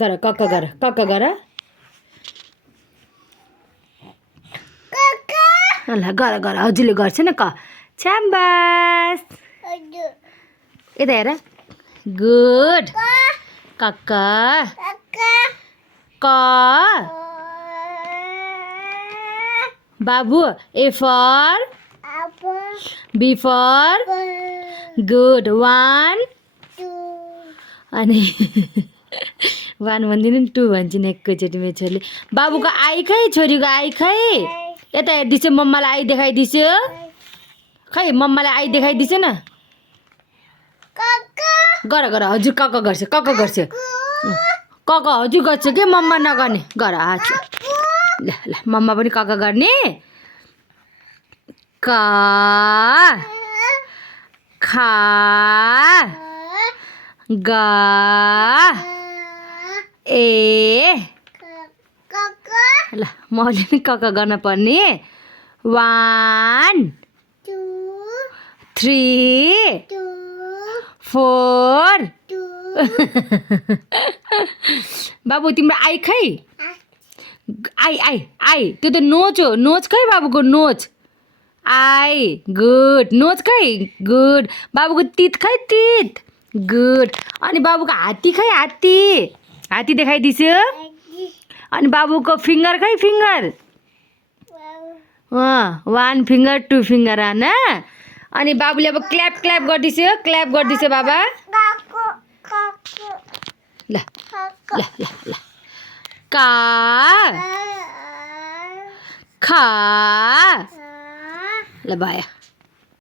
गर कक्क गर कक्क गर ल गर गर हजुरले गर्छ न क छ्याम्बास यता हेर गुड कक्क क बाबु ए फर बी फर गुड 1 अनि 1 भन्दिनँ 2 भन्छन् एकैचोटि मेरो छोरीले बाबुको आई खै छोरीको आई खै यता हेर्दिछु मम्मालाई आई देखाइदिछु खै मम्मालाई आई देखाइदिछु न गर गर हजुर कक्क गर्छ कक्क हजुर गर्छ के मम्मा नगर्ने गर हात ल ल मम्मा पनि कक्क गर्ने क खा ग ए ल मैले पनि कक्क गर्न पर्ने 1 3 4 बाबु तिम्रो आई खै आई आई आई त्यो त नोच हो नोच खै बाबुको नोच आई गुड नोच खै गुड बाबुको तित खै तित गुड अनि बाबुको हात्ती खै हात्ती हात्ती देखाइदिन्छु अनि बाबुको फिङ्गर खै फिङ्गर 1 फिङ्गर 2 फिङ्गर होइन अनि बाबुले अब क्ल्याप क्ल्याप गर्दैछ बाबा ल ल ल ल का खा ल भयो